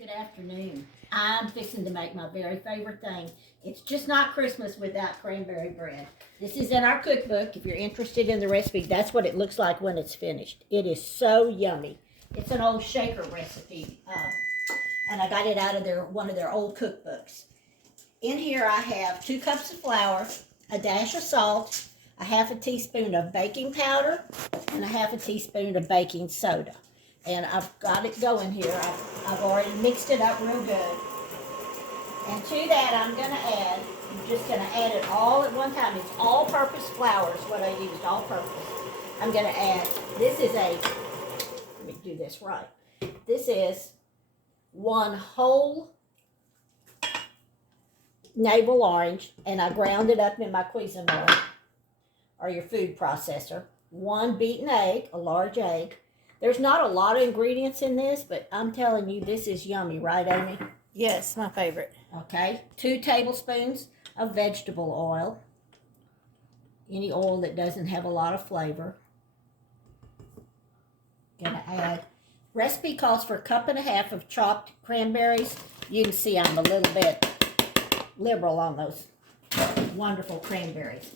Good afternoon. I'm fixing to make my very favorite thing. It's just not Christmas without cranberry bread. This is in our cookbook. If you're interested in the recipe, that's what it looks like when it's finished. It is so yummy. It's an old shaker recipe, and I got it out of one of their old cookbooks. In here I have 2 cups of flour, a dash of salt, a half a teaspoon of baking powder, and a half a teaspoon of baking soda. And I've got it going here. I've already mixed it up real good. And to that I'm just gonna add it all at one time. It's all-purpose flour is what I used, all-purpose. I'm gonna add, let me do this right. This is 1 whole navel orange, and I ground it up in my Cuisinart, or your food processor. 1 beaten egg, a large egg. There's not a lot of ingredients in this, but I'm telling you, this is yummy, right, Amy? Yes, my favorite. Okay. 2 tablespoons of vegetable oil. Any oil that doesn't have a lot of flavor. Gonna add, recipe calls for 1.5 cups of chopped cranberries. You can see I'm a little bit liberal on those wonderful cranberries.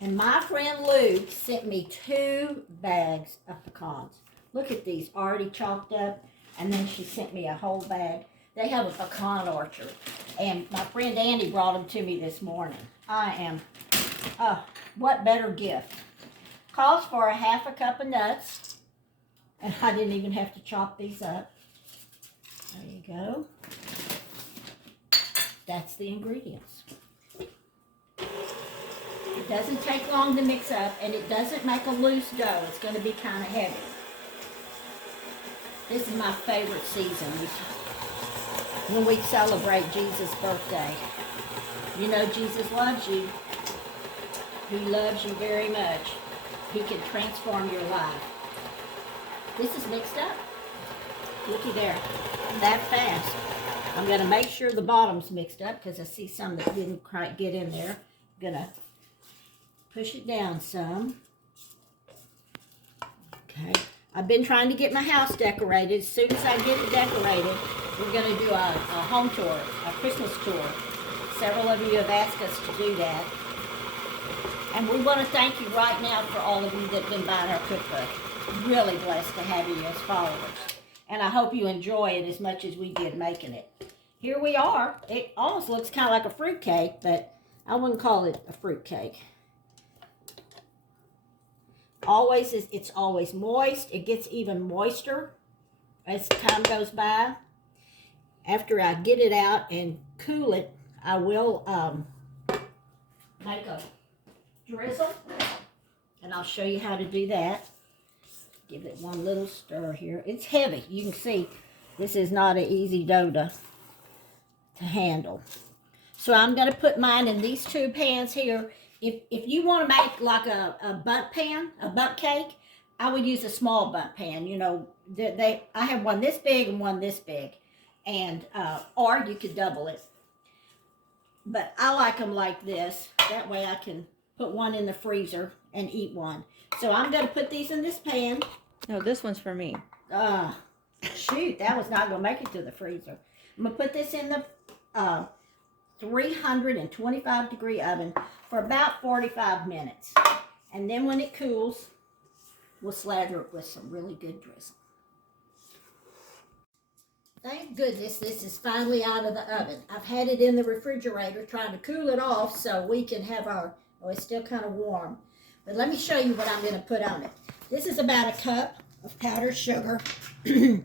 And my friend Lou sent me 2 bags of pecans. Look at these, already chopped up. And then she sent me a whole bag. They have a pecan orchard. And my friend Andy brought them to me this morning. What better gift. Calls for a 1/2 cup of nuts. And I didn't even have to chop these up. There you go. That's the ingredients. It doesn't take long to mix up, and it doesn't make a loose dough. It's going to be kind of heavy. This is my favorite season, when we celebrate Jesus' birthday. You know Jesus loves you. He loves you very much. He can transform your life. This is mixed up. Looky there. That fast. I'm going to make sure the bottom's mixed up because I see some that didn't quite get in there. I'm going to push it down some. Okay. I've been trying to get my house decorated. As soon as I get it decorated, we're going to do a home tour, a Christmas tour. Several of you have asked us to do that. And we want to thank you right now for all of you that have been buying our cookbook. Really blessed to have you as followers. And I hope you enjoy it as much as we did making it. Here we are. It almost looks kind of like a fruit cake, but I wouldn't call it a fruit cake. It's always moist. It gets even moister as time goes by. After I get it out and cool it, I will make a drizzle, and I'll show you how to do that. Give it one little stir here. It's heavy. You can see this is not an easy dough to handle. So I'm going to put mine in these 2 pans here. If you want to make like a bundt pan, a bundt cake, I would use a small bundt pan. You know, I have one this big and one this big, and or you could double it. But I like them like this. That way I can put one in the freezer and eat one. So I'm going to put these in this pan. No, this one's for me. Shoot, that was not going to make it to the freezer. I'm going to put this in the 325 degree oven for about 45 minutes. And then when it cools, we'll slather it with some really good drizzle. Thank goodness this is finally out of the oven. I've had it in the refrigerator trying to cool it off so we can have it's still kind of warm. But let me show you what I'm going to put on it. This is about 1 cup of powdered sugar. I'm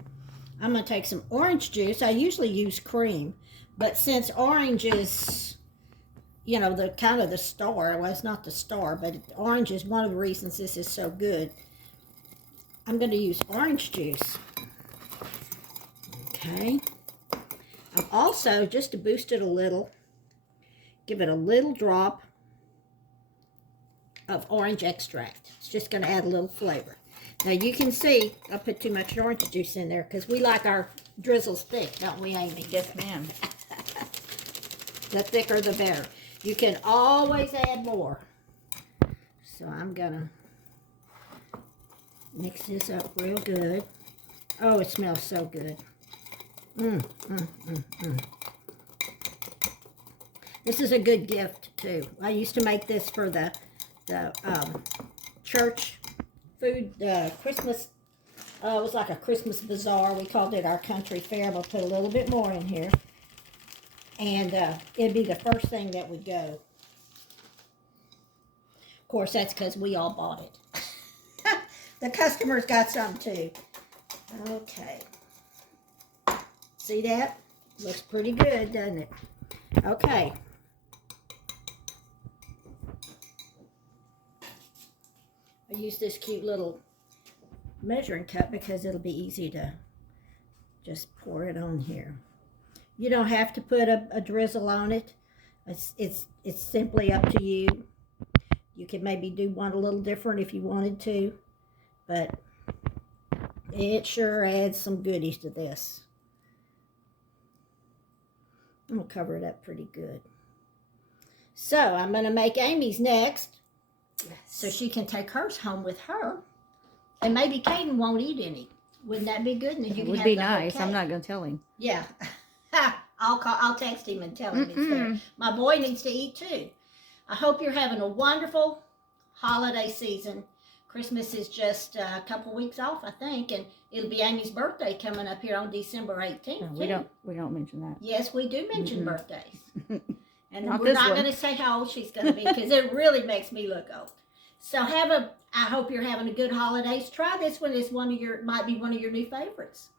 going to take some orange juice. I usually use cream, but since orange is, you know, the kind of the star, well, it's not the star, but orange is one of the reasons this is so good. I'm going to use orange juice. Okay. I'm also, just to boost it a little, give it a little drop of orange extract. It's just going to add a little flavor. Now you can see I put too much orange juice in there because we like our drizzles thick, don't we, Amy? Yes, ma'am. The thicker the better. You can always add more. So I'm going to mix this up real good. Oh, it smells so good. This is a good gift too. I used to make this for the church food, Christmas. It was like a Christmas bazaar. We called it our country fair. I'm gonna put a little bit more in here, and it'd be the first thing that would go. Of course, that's because we all bought it. The customers got some too. Okay. See that? Looks pretty good, doesn't it? Okay. I use this cute little measuring cup because it'll be easy to just pour it on here. You don't have to put a drizzle on it. It's simply up to you. You could maybe do one a little different if you wanted to, but it sure adds some goodies to this. I'm gonna cover it up pretty good. So I'm gonna make Amy's next, so she can take hers home with her, and maybe Caden won't eat any. Wouldn't that be good? And then you It can would have be the whole nice. I'm cake. not going to tell him. Yeah. I'll text him and tell him it's there. My boy needs to eat too. I hope you're having a wonderful holiday season. Christmas is just a couple weeks off, I think, and it'll be Amy's birthday coming up here on December 18th. We don't mention that. Yes, we do mention birthdays. And Not we're this not one. going to say how old she's going to be because it really makes me look old. So I hope you're having a good holidays. Try this one. Might be one of your new favorites.